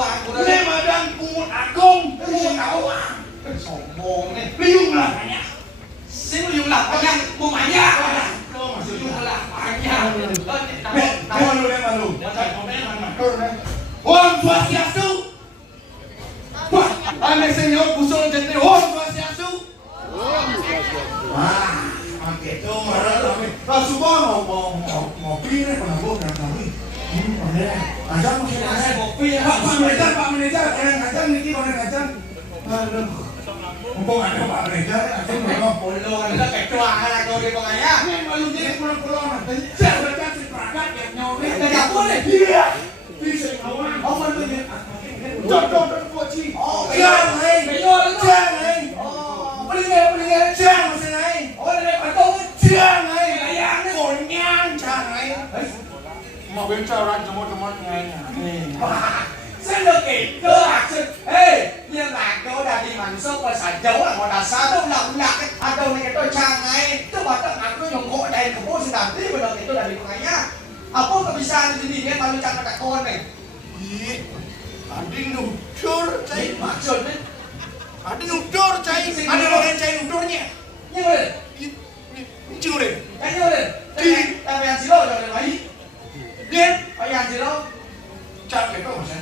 aku dah. Ini badan pungut agung, pungut awang. Sombong nih. Liung lah banyak. Sing liung lah banyak, mau banyak. Liung lah banyak. Malu deh malu. Om Swastiastu. Wah, aneh senyor busuk jadi Om Swastiastu. Wah, pakai itu marah kami. Kalau semua ngopi nih penabung dan kami. Aja mungkin ada ngopi ya. Pak manajer, kadang-kadang niki kadang-kadang. Aduh. Mumpung ada Pak manajer, aku ngomong Polo ada kecoa lah kau di bawahnya. ini malu jadi pulang-pulang nanti. Saya baca si perangkat yang nyori. Tidak boleh. Iya. Bisa ngawang. Oh, mana Contoh buat sih. Oh, Jangan, jangan. Oh, pelingin. Jangan senai. Oh, dari patung. Jangan. Konyang jangan. Mau bicara teman-teman ngay. Xin được kỷ cơ hạt sự. Ê, nhưng là cơ đã đi màn sốc và xả dấu là một đà xa đâu lòng lạc ấy. À đâu này cái tôi trang này. Tôi bảo tất cả tôi dùng gỗ đây của bố xin làm tí và được cái tôi đã đi của ngày nhá. À bố có bị xa đi nghe bao nhiêu trang là cả con này. Adi nudur cai. Đấy, mà trơn đấy. Adi nudur cai. Adi orang cai nudurnya. Nhưng mà Cing udah. cái như này. Ta về ăn xí đâu rồi mấy. Dia Phải ăn gì đâu. cak itu maksudnya.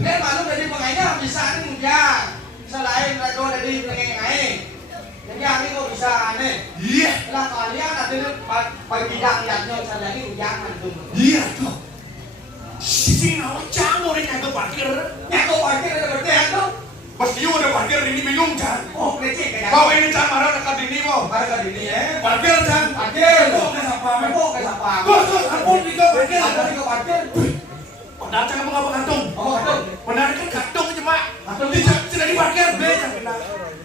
Nên mà lúc này đi vào ngày nhá, vì sao nó ngủ ra. Sao lại là tôi lại đi vào ngày. Những nhà cái cô bị sao này. Iya. Là kalian nanti bagi bidang yang saya lagi ujangan tuh. Iya tuh. Si awak cang orang yang parkir. Ya kau parkir ada bertehan tuh. Pas dia udah parkir ini bingung kan. Oh, leceh kayak. Kau ini cang marah dekat ini mau. Harga ini ya. Parkir cang. Parkir. Kau ke siapa? Kau ke siapa? Bos, ampun tiga parkir. Ada tiga parkir. Padahal cang apa kantung? Oh, kantung. Padahal kan kantung aja mak. Kantung tidak di parkir B yang pindah.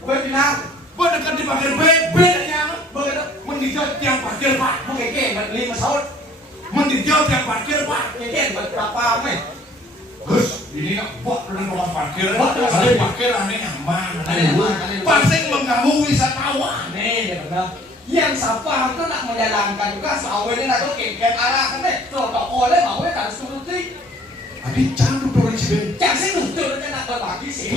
Gue pinang. Gue dekat di parkir B yang mendijauh tiang parkir pak. Mau kayak 5 Mendijauh tiang parkir pak. Kayak berapa ame? Gus, ini nak buat dengan tempat parkir. Ada parkir aneh aman. Pasing mengganggu wisatawan. Nih, ya benar. Yang siapa itu nak menjalankan juga sawah ini nak kengkeng arah kan deh. Protokol deh mau kan suruti. Adi jangan duduk di sini. Jangan sih nuntut aja nak berbagi sih.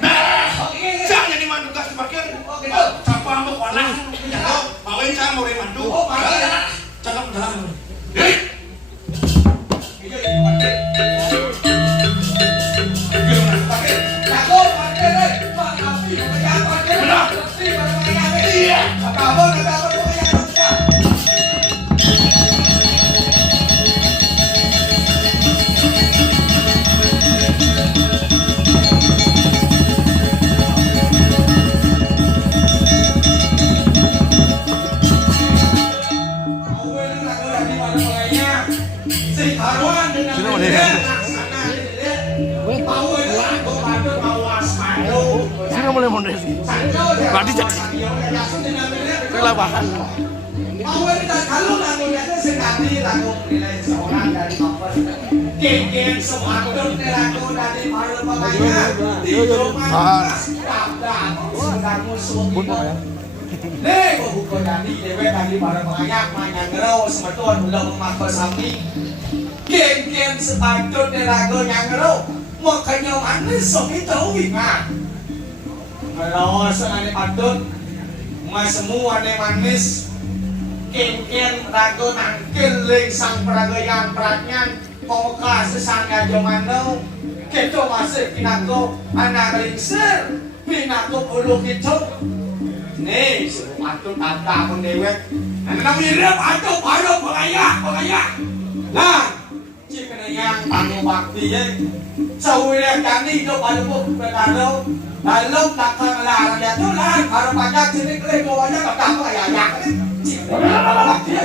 Nah, Oke. jangan jadi mandu gas di parkir. Oh, gitu. Siapa mau panas? Jangan. Bawain jangan mau mandu. Oh, parah. Cakap jalan. Hei. Itu jadi parkir. Parkir. Jago parkir deh. Pak Api mau jalan parkir. Benar. Pasti pada mengayak. Iya. Apa mau mengayak saja. Sini mulai mondres. Berarti jadi. Kelabahan. Nih, buku tadi dewek tadi para pengayak manyan ngerau sebetulnya udah memakai samping. Gen sepantun nerago yang ngerau makanya manis sok itu wina. Ngerau sengaja pantun, mas semua nih manis. Gen rago nangkil ling sang praga yang pratnya pokoknya sesangga jomano. Kita masih pinako anak lingsir, pinako puluh gitu. Nih, sepatu tanda pun dewek. Anak mirip atau baru pengayak. Nah, jika yang tanggung bakti ya, sahurnya kami itu baru pun berkado. Lalu takkan larang dia tu lah, kalau pajak sini kelih bawahnya tak tahu ayak ni. Jika bakti ya.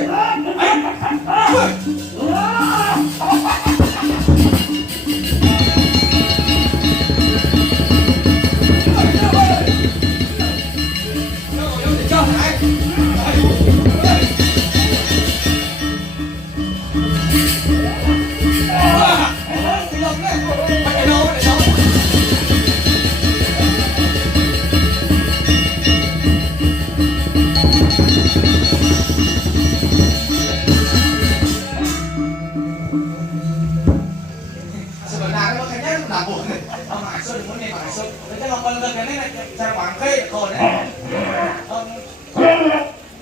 makanya nabung. Masuk di mana masuk. Kita ngomong ke ini cara bangkai kau ni.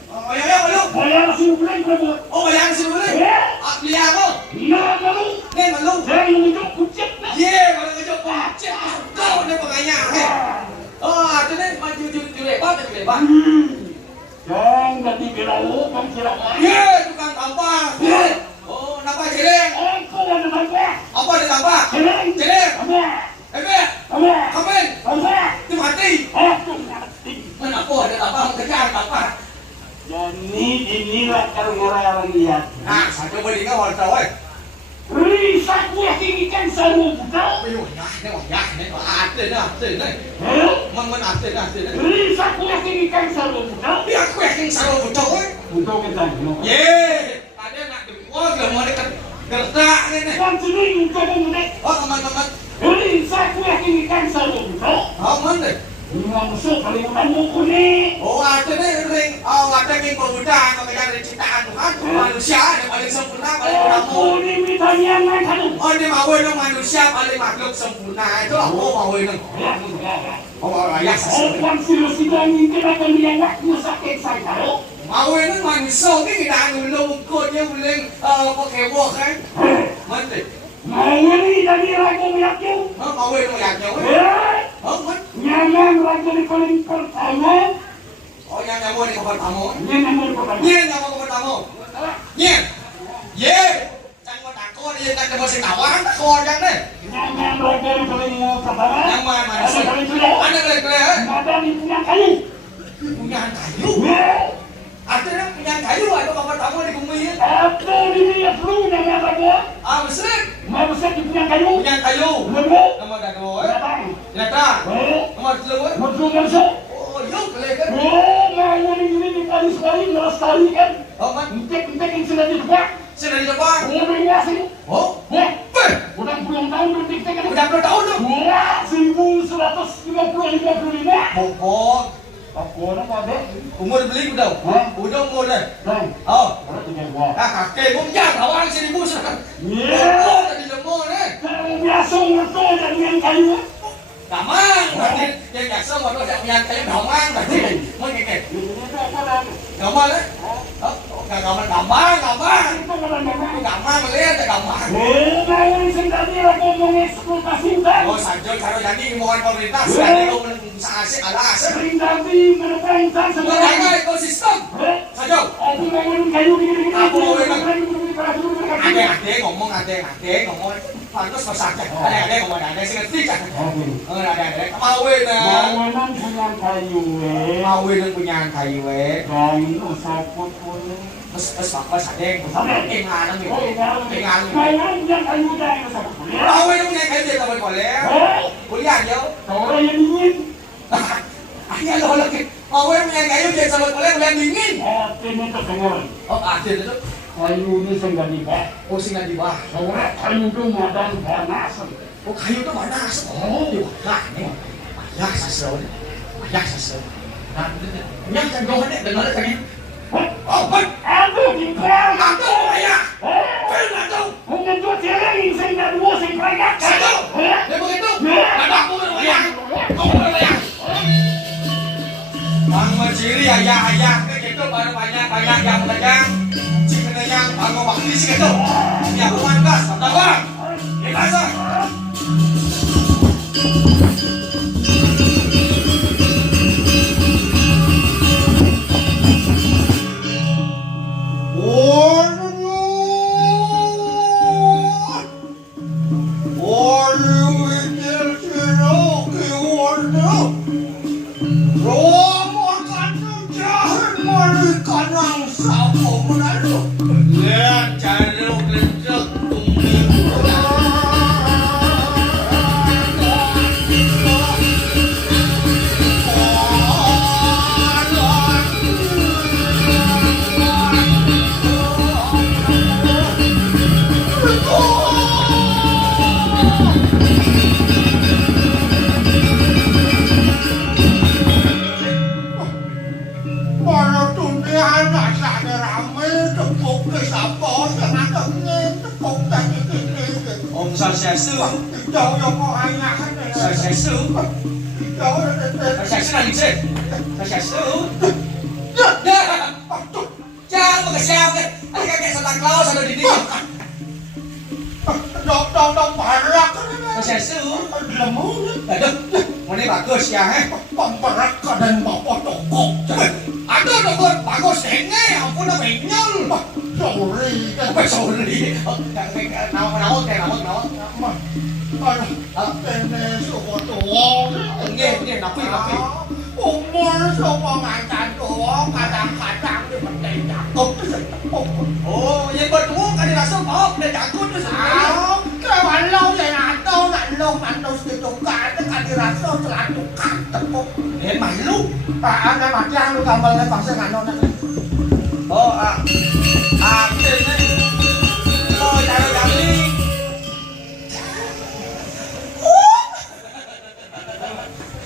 Oh ya malu. Bayar si bulan berapa? Oh bayar sih boleh. Lihat apa? Iya malu. Ni malu. Saya menunjuk kucing. Ye, kalau kerja cek kau ni makanya. Oh, tu ni maju lebat. Jangan ganti gelau, kan kira main. Ye, tukang tambah. Oh, nampak jelek. Aku ada tambah. Apa ada tambah? Jelek. Apa? Ebe, kamen. Apa? Itu mati. Aku mati. Kenapa ada tambah? Kejar tambah. Jadi inilah orang lihat. Nah, satu beri kau orang tahu. Risa ku yang tinggikan selalu buka. Ni ada dah. Mana ada. Risa ku yang tinggikan selalu buka. Biar aku yakin selalu betul. Untuk kita. Ye, ada nak dua mau dekat gertak ni. Kan sering untuk memetik. Oh, teman-teman. Risa ku yang tinggikan selalu buka. Oh, mana? Langsung paling mamu ni. Oh, ada ni ring. Oh, ada ring pemuda yang menjadi ciptaan Tuhan. Manusia yang paling sempurna, paling utama. Aku ni mitanya main kamu. Oh, ni mahu dong manusia paling makhluk sempurna. Itu apa mahu dong? Oh, ya sesuatu. Orang sila-sila mungkin akan lihat sakit saya tahu. Mahu dong manusia ni kita ngulung kodnya ulang pakai wok kan? Mana? Mau ni jadi ragu meyakin. Oh, mahu dong yaknya. Oh, mana? Nyaman ragu ni paling pertama. Oh, yang nyamu ni kapan tamu? Nyaman pertama. Ni nyamu kapan tamu? Ni. Ye. Jangan takut dia tak ada mesin awang takut jangan ni. Nyaman ragu ni paling pertama. Yang mana manusia? Ada paling sudah. Ada kelihatan. Ada ni punya kayu. Punya kayu. Ada yang punya kayu ada kapan tamu di bumi ni. Apa ni dia perlu nyaman ragu? Ah, mesti. Mau saya di punya kayu. Punya kayu. Lalu. Nama dah dua. Datang. Letak. Nama dua. Mau masuk. Oh, yuk kelihatan. Mau ni paling sekali melestari kan. Oh, man. Entek yang sudah dibuat. Sudah di depan. Orang sini. Oh. Udah puluhan tahun berdekat kan? Udah berapa tahun tu? Wah, 1155. Pokok. Aku orang ada. Umur beli udah. Udah umur dah. Dan, Oh. orang tinggal gua. Kakek pun jangan awak 1000 sekarang. Ya. Oh, tadi lemah ni. Kalau biasa ngerti dengan kayu. Damang. Nanti yang biasa waktu yang punya kayu damang tadi. Mau kek. Ini apa dah? Damang ni. Oh, damang. Itu kan memang. Damang melihat ada damang. Nah, ini sendiri aku mau eksploitasi kan. Oh, Sanjol kalau jadi mohon pemerintah sekali kau asik ala asik. Sering tadi mereka insan semua. Menjaga ekosistem. Sanjol. Aku mau kayu begini. Aku mau memang. Ada. Ade ngomong. Pantas masak. Ada ngomong ada sih ngerti kan. Ada. Mawin Bangunan punya kayu. Mawin punya kayu Dan usah pun. Mas adeng. Ingat ni. Ingat ni. Bangunan punya kayu dah usah pun. Mawin punya kayu dia tak boleh. Kuliah dia. Orang yang dingin. Ayo lo lagi. Mawin punya kayu dia tak boleh kuliah dingin. Ini terdengar. Oh, ada tu. Kayu ni sengaja dibah. Oh, singa di bawah. Orang kayu tu modal panas. Oh, kayu tu panas. Oh, di bawah ni. Banyak sesuatu. Yang jangan ni dengar tak ni? Oh, Aduh, dikau. Aku ayah. Kenapa? Mungkin tu cerang ini sengaja dua sengaja. Satu. Dia begitu. Ada aku berbayang. Kau berbayang. Bang Maciri ayah begitu baru banyak yang pegang. Jika yang bangun waktu sih itu. Yang pemantas, tak bang. Kita sah. Oh, Jauh yang mau ayah kan Saya su. Jauh Saya su lagi sih. Saya su. Ya. Jangan mengesyap kan. Ada kakek Santa Claus ada di sini. Dong barak kan Saya su. Lemung Aduh, ini bagus ya, Pemperak dan bapak tokok Aduh, dokter, bagus denge, ampun udah benyol. Sorry Apa sorry? Naon. Kene suka doang Nggih, napi. Umur suka ngacan doang Kadang-kadang di penting jatuh Oh, yang berdua kan dirasa paham, dia jago tu sebenarnya. Kewan lo yang atau nak lo mantus ditukar Kan dirasa telah tukar tepuk Dia malu. Ada mati yang lu gambarnya bangsa nganon Oh, akhirnya. Oh, cara kami.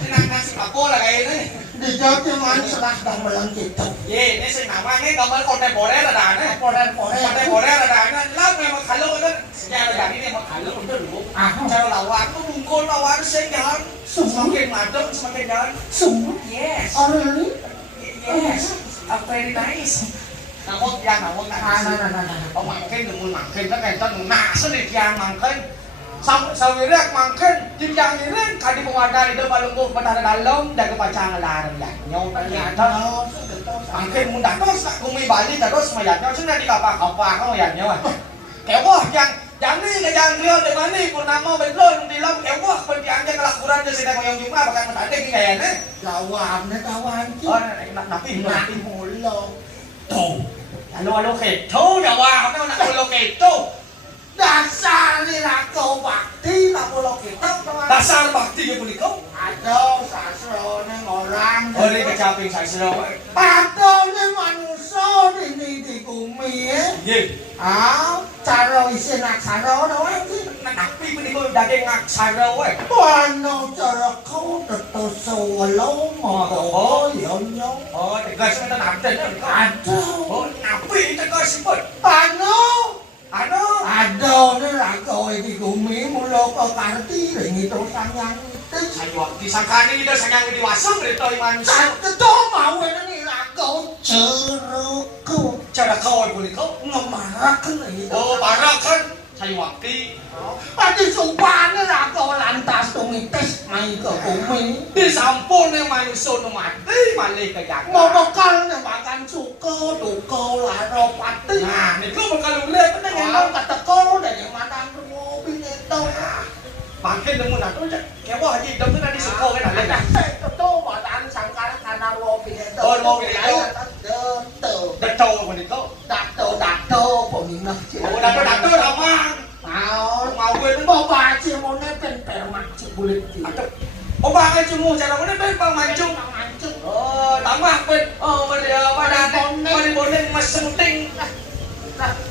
Senang nasi papo lah kayak ini. Di Jawa Timur selah gamelan gitu Ye, ini sih namanya gambar kontemporer ada ane. Kontemporer ada ane. Lah memang kalau kan sejarah dari ini memang kalau itu dulu. Cara lawan tuh bungkul lawan sejalan. Semakin mantap semakin jalan. Sungguh? Yes. Oh really? Yes. Very nice. Namun yang namun Ông mangkin đừng mangkin nó cái tên nã số này yang mangkin. Sau ini mangkin jenjang ini kadi pemadaan itu balungku pada dalam dan kepacangan larang ya. Nyau ternyata mangkin mudah terus tak kumi Bali terus mayatnya sudah di kapal kamu ya nyau. Kayak wah yang ni ke yang dia di mana purnama belum di dalam kayak wah pendiannya kelakuran je sedang yang cuma bakal mentade kayak ni. Lawan Oh, napi mulu tuh. Alo keto ya wah, kau nak alo keto. Dasar ni lah kau bakti lah pulau kita Dasar bakti ke pun kau. Aduh sasro ni orang Oh, ni kecaping saya sudah. Aduh ni manusia ni di bumi Ye. Cara isi nak saro đâu Napi pun kau daging aksara weh. Wano cara kau tetap solo mau kau nyong Oh, tegas kita nanti ni. Aduh Oh, napi tegas siput. Ano Aduh ni lah kau di bumi mulu kau karti ringi terus sayang Saya waktu disangkani dia sayang diwasung dia iman. Itu mau ni lah kau ceruk kau Cara kau pun kau. Ngemarakan lagi Oh, parah kan. Saya waktu. Pati sumpah ni lah kau lantas tumites main ke bumi Di sampul ni manusia tu mati balik ke jagat. Mau bekal ni makan suka duka laro pati Nah, ni kau bakal lihat kan yang Kalau kata kau dah yang matang mobil itu makin nemu nak tu je. Kayak wah haji dah pernah disuka kan ada. Itu matang sangkar karena mobil itu Oh, mobil itu. Dato Dah tahu pun kau. Dato peminat Oh, dah ramah. Mau gue tu. Mau baca mau ni permak cik bulit Oh, bahkan cuma cara mana tu pang mancung. Oh, tambah pun. Oh, mari boleh masuk ting.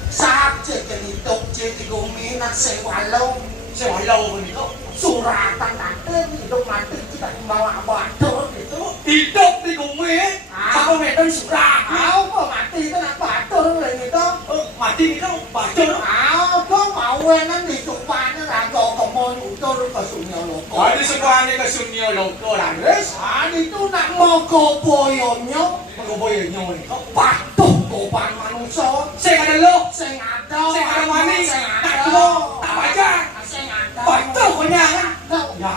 Saat cik ni tok cik di gumi nak sewalau Saya lalu pun kau. suratan nanti hidup mati kita bawa batur gitu Hidup di bumi. Apa medan surah. Kau mati itu nak batur gitu Mati ni kau baca. Kau mau enak di tumpahnya lah kau kemon utur ke sunyi loko Ada sebuah ni ke sunyi loko lah. Res. itu nak mau kau boyonyo Kau boleh nyong ni kau. patuh kopan manusia Saya ada lo. sing ada Saya ada mani. sing Tak ada lo. Tak baca. sing ada Betul punya kan? Ya,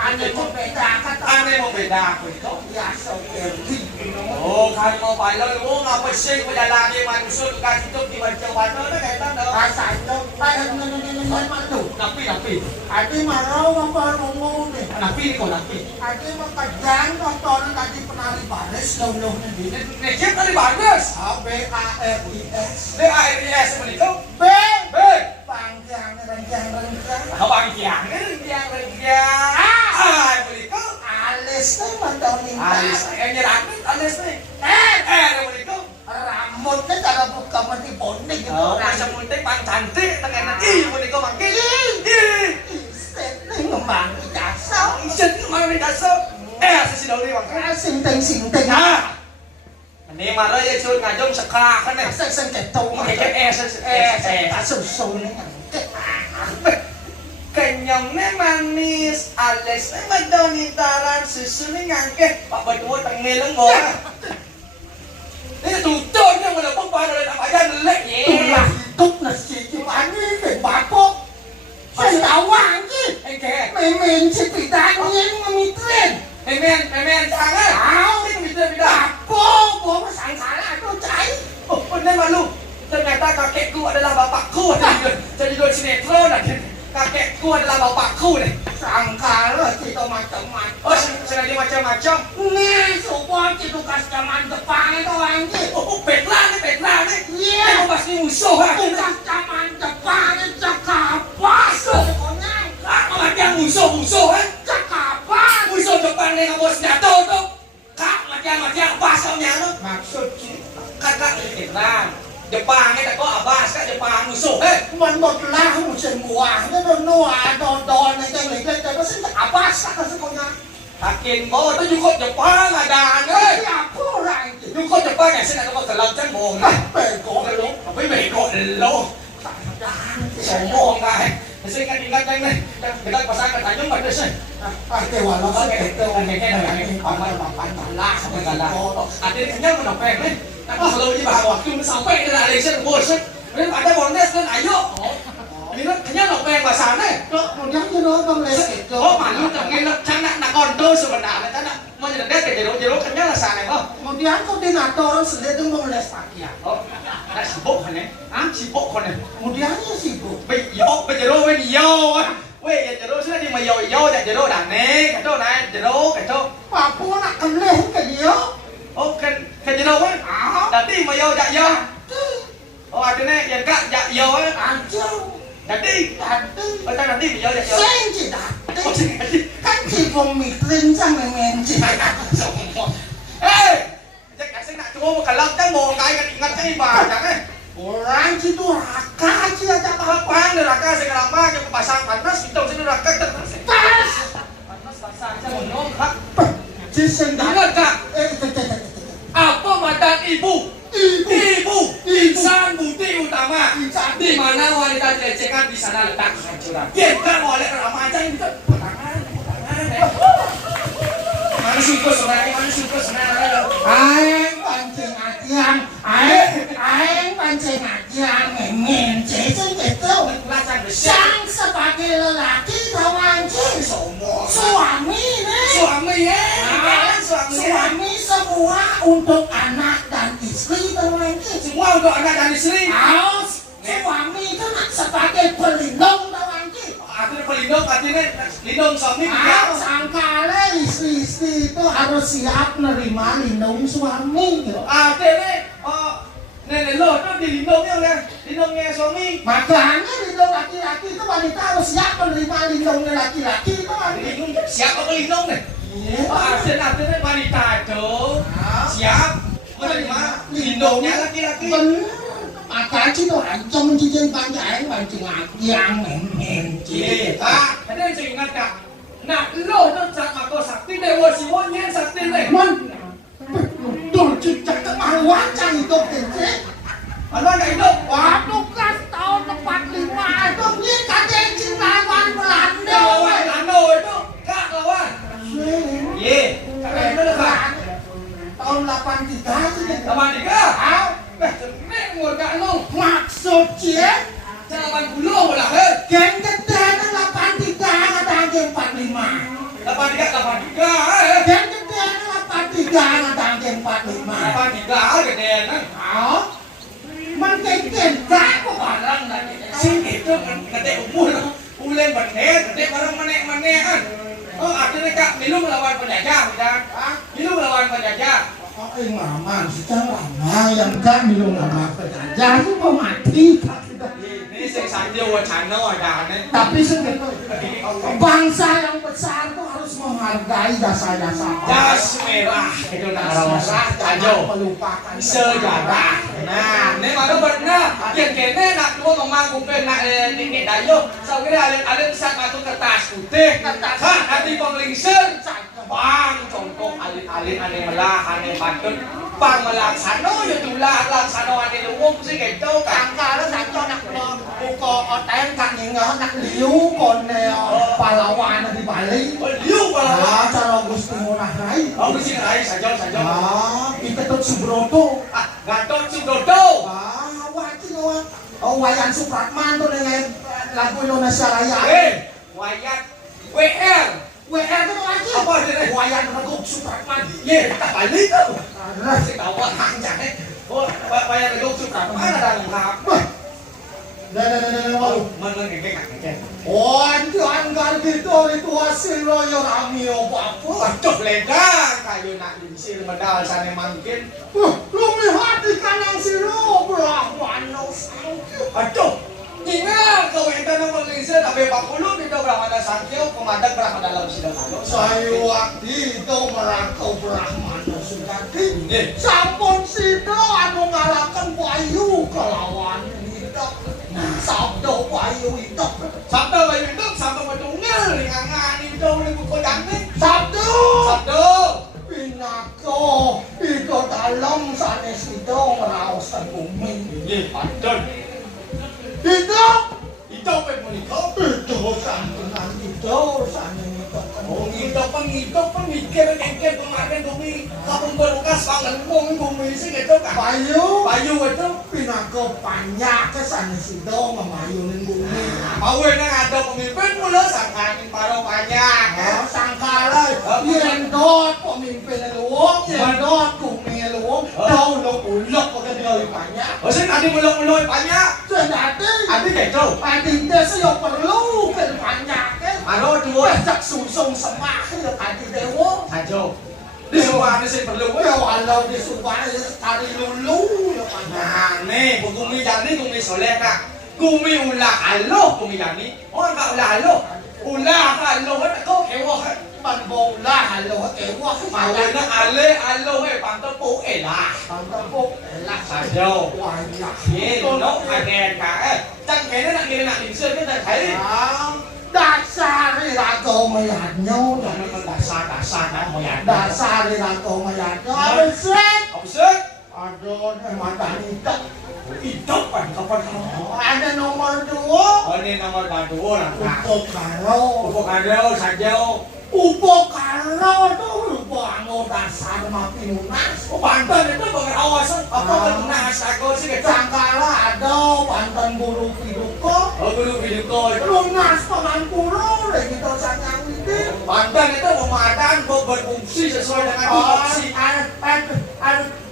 Ane mau beda kata aneh mau beda aku itu. biasa pergi Oh, kalau mau balik, oh ngapa sih berjalan di manusia tukar hidup di macam mana dah kata dah. rasanya madu Napi. adi marau apa ngomong nih Napi ni kau napi. adi mau kerjaan nonton tadi penari baris loh nih Nekip tadi bagus. BARIS DARIS beli kau. B Baik. panjang Abang kiang, beli kau. alis tuh mandoni Alis, yang nyerang alis ni. Beli kau. rambutnya cara buka mati bonek gitu Oh, macam muntik pang cantik, tengen beli kau makin. set nih ngembang jasa Iset mana ni dasar? Sesi dahulu bang. sinteng Ini marah ya cuy ngajong sekarang kan ya. sing ketu Kayak susun. susun nih kenyongnya manis, alisnya medonitaran, susunya ngangkeh, Pak Berdua tengil lembor. Ini tutur yang melepuk pada apa aja lek. Itulah hidup nasi cimani dan bapok. Saya tahu lagi. Memen si bidangnya ngemitrin. Memen jangan. Tahu ini bidang. Bapok, bawa salah itu cai. Oh, benar malu. Ternyata kakekku adalah bapakku. Jadi dua sinetron. Kakekku adalah bapakku nih. Sangka lo cerita macam-macam. Oh, sengaja macam-macam. Nih, supaya itu kas zaman Jepang itu lagi. Oh, Petla nih. Iya. Kamu pasti musuh ha. Bukan zaman Jepang itu cakapas. Kamu yang musuh ha. Cakapas. Musuh Jepang nih kamu senjata tuh. Kak, macam pas kamu tuh. Maksud Kata Petla. Jepang ini tak kau abas kan Jepang musuh. mình một lá một chân quả nó nua đòn này cho người ta nó sinh apa sắc là con nha Akin mo itu juga Jepang ada nih. apa lại Juga Jepang yang sini aku terlalu cembong. bể cổ cái lỗ Tapi bego lo. Sombong kan. Saya kan ingat kan nih. Kita pasang ke Tanjung Batas nih. cái quả nó Oke, sẽ itu kayak paman lah sama galah. Artinya kenyang menopeng nih. Tapi kalau ini bahas waktu sampai ke Malaysia bos. Ini ada bonus kan ayo. Ini kenyang menopeng bahasa nih. một nhắm cho nó băng lên Oh, malu tak ngelak canak nak kondo sebenarnya canak. Mau jadi jero kenyang lah sana kok. một nhắm có tên là to nó xử lý đứng băng lên sạc kia Oh, nak sibuk kan ni? Sibuk kan ni? một nhắm như gì bộ Bây jero bên yo á. Weh, jero sini di mayo tak jero dah ni. Kata nak jero. bà bố là cầm lên cái gì đó Oh, kan jero kan? Tadi mayo tak yo. Oh, artinya yang kak jak yo á. ăn chưa Tadi. ăn tư Oh, tak nanti mayo jak yo. sen chỉ đạt Oh, tadi. cách thì vùng mịt lên sang men chỉ Eh, jangan saya nak cuma kalau kan mau kaya ingat kan ibadah kan? orang itu raka sih aja Apaan neraka sekarang mah ke pasang panas kita sini neraka terus. pas Panas pasang saya mau nongkak. chỉ sinh đạt Ingat kak, ê apa mantan ibu? Ibu, insan bukti utama. Di mana wanita dilecehkan di sana letak kehancuran. Biarkan oleh remaja itu petangan. Mana syukur sebenarnya. anh pancing anh pancing aja men jadi itu Belasan besar. sang sebagai lelaki tahu anjing suami nih Suami ya, suami. suami semua untuk anak dan istri tahu anjing Semua untuk anak dan istri. harus suami itu sebagai pelindung tahu anjing Artinya pelindung, artinya lindung suami. harus angkala istri itu harus siap nerima lindung suami gitu. Artinya, nenek lo tuh dilindungnya suami. Makanya lindung laki-laki itu wanita harus siap menerima lindungnya laki-laki itu Dilindung siapa pelindung deh? Iya. Artinya wanita itu siap menerima lindungnya laki-laki. Bener. Makanya itu ancam cincin panjang mancing yang men Ada yang saya ingat kak. Nah lo tuh sama kau sakti dewa siwonnya sakti deh. Man, betul cicak kemaluan cang itu kecil. Apa nggak itu? Waduh kan tahun 45 itu dia katanya cintawan Belanda. Lawan Lando itu kak lawan. Ye, kakak itu lah kak. Tahun 83 sih. Lawan tiga. Tahu? Nek ngurus kak lo. Maksudnya Jangan bulu lah kan. Geng gede kan 83 kata anjing 45. 83. Geng gede kan 83 kata anjing 45. 83 gede kan. Oh, man keken kok Barang lah sih itu kan gede umur. Ulen bener, gede barang menek kan. Oh artinya kak minum melawan penjajah kan. Minum melawan penjajah. Oh, mama secara lama yang kan minum lama penjajah itu mau mati. Ini saya sanjung channel ada nih. Tapi bangsa yang besar itu harus menghargai jasa-jasa. Jas merah itu merah sanjung. Melupakan Sejarah. Nah, ini mana benar. Yang kene nak tua ngomong kumpul nak ini dayo. Sau cái ada sang batu kertas putih. Kan nanti penglingser. Bang contoh alit-alit ane melah ane patut. Bang melaksano ya tulah laksano ane luwung sih gitu. Kangkala sanjo nak lo. ko oten kak ninggal nak liu kone pahlawan di Bali. Liu pahlawan. Cara Gusti Ngurah Rai. Gusti Rai saja. Kita tuh Subroto. Gatot Subroto. Wayan Supratman tuh dengan lagu Indonesia Raya. Wayan WR. WR itu lagi. Apa itu? Wayan Reguk Supratman. Tak Bali tuh. Si tahu hanjang Wayan Reguk Supratman ada lengkap. Ngekek. Oh, jangan gitu itu hasil lo yang rami apa? Aduh ledang kayu nak diisi medal sana mungkin. Lu lihat di kanan silo Brahman no sangkil. Aduh, ingat kau yang tanam Malaysia tapi 40 itu Brahmana sangkil pemadam Brahmana dalam sidang kalau. Saya waktu itu merangkau Brahman no sangkil. Sampun sido anu ngalahkan Bayu kelawan hidup. Sabdo Bayu hidup. Sabdo Bayu hidup, Sabdo Batunggal dengan itu oleh buku jangkrik. Sabdo. Pinako itu dalam sanes itu merauskan bumi. Aduh. Hidup yang menikah. Itu santunan itu sanes itu. Itu pemikir kengkir kemarin bumi kampung berukas kangen bumi sih gitu kan. Bayu itu Pinako banyak kesanes itu memayunin bumi. Mau yang ada pemimpin mula sangkain para banyak. Sangkala yendot pemimpin luwak, yendot bumi luwak, jauh lo ulok pakai dari banyak. Maksud tadi mulai banyak. Adi gitu. Adi desa yang perlu ke banyak. Ano dua. Jak susung semak ya adi dewo. Ajo. Di semua ada sih perlu. Ya walau di Subang ya sekali lulu ya banyak. Nah nih, bumi jani bumi soleh kak. Bumi ulah aloh bumi jani. Orang kak ulah aloh. Ulah aloh kan kau kewa kan. Bola halo kewa. Malah nak aloh pantai po lah. Pantai po lah. Ajo. Banyak. Ye, no ada kak. Chẳng kể nak kira nak dingsir kita thấy. Dasar rago mayatnya. Dasar kan moyat. Dasar rago mayatnya. Absen. Aduh, mata hitam. Hidup kan kapan kamu? Ada nomor 2. Ini nomor 2 lah. Upokaro. Upokaro saja. Upokaro tuh bangun dasar makin lunas. Banten itu bukan awasan. Apa benar aku sih kecil. Sangkala ada Banten Guru Piduko. Guru Piduko. Lunas Pengangkuro lagi kita sayang ini. Banten itu pemadam berfungsi sesuai dengan tupoksi.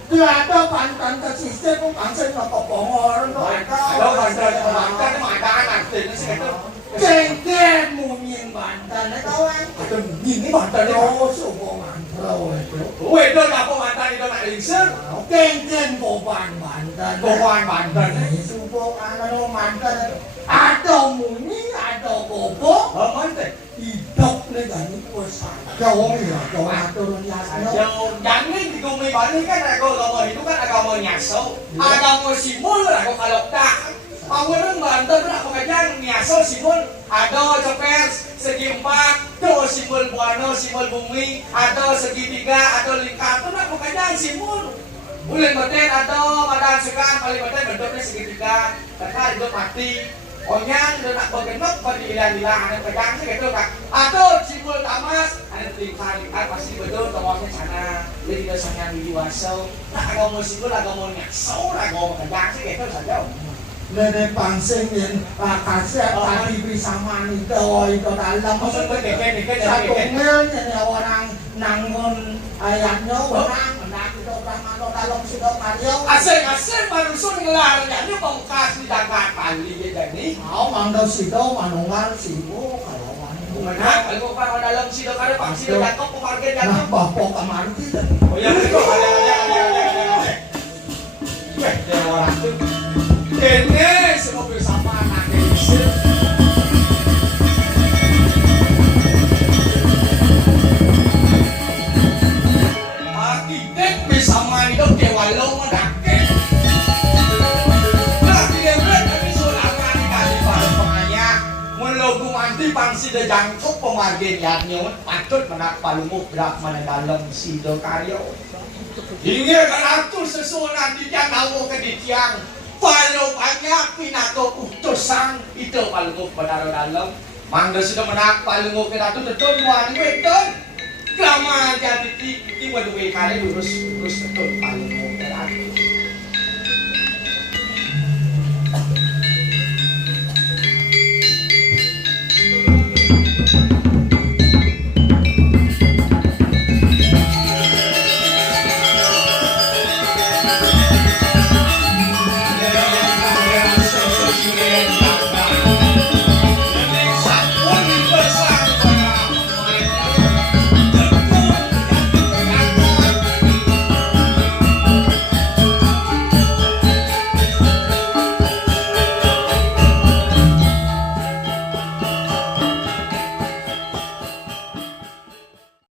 Ada Banten tersisih pun Banten kepongor. Ada Banten pemadam nanti sih kecil. Cengkeh munyin Banten itu kan. Ada ini Banten itu. Oh, sokongan bro itu. Itu apa mantan itu nak lingsir? Cengkeh boban Banten. Boban Banten. Sokongan itu Banten. Ada munyi, ada bobo. Mantan. Hidup negara besar. Jauh ya, jauh turun yasnya. Jauh. Jangan di bumi Bali kan agama itu kan agama nyaso. Agama simul agama kalau tak. Orang Banten nak pengajian nyaso simbol ada cepet segi 4, ada simbol buana, simbol bumi, ada segitiga, ada lingkar. Itu nak pengajian simbol. Bulan beten ada madan sekan paling beten bentuknya segitiga. Karena hidup mati. Onyang dia nak bergenap pada ilah-ilah ada pegang sih gitu kak. Atau simbol tamas ada lingkar pasti betul tawasnya sana. Jadi dia sangat dewasa. Nak agama simbol agama nyaso, agama pegang sih gitu saja. Nenek pangsing yang kaset tadi bisa manito itu dalam satu mil ini orang nangun ayatnya orang menak itu ramano dalam sido karyo asing manusia ngelar jadi bongkas di Jakarta Bali jadi mangga sido manungal sibo kalau mana kalau para dalam sido karyo pak sido Jakob pemarket Jakob bapak kemarin tidak oh ya itu ada orang tuh ini semua bersama anak Indonesia. Arsitek bersama hidup Dewalo mendakek. Nah, dia berarti sulangan kali pada pengayah. Melogu manti pangsi de jangkuk pemargen yatnya patut menak palumuk berak mana dalam sido karyo. Hingga kan atur sesuatu nanti yang tahu ke di tiang. Paling banyak pinato utusan itu palungok benar dalam. Mangga sudah menak palungok kita tu tetun wani weton. Kelamaan jadi ti waduh kali urus tetun palungok kita.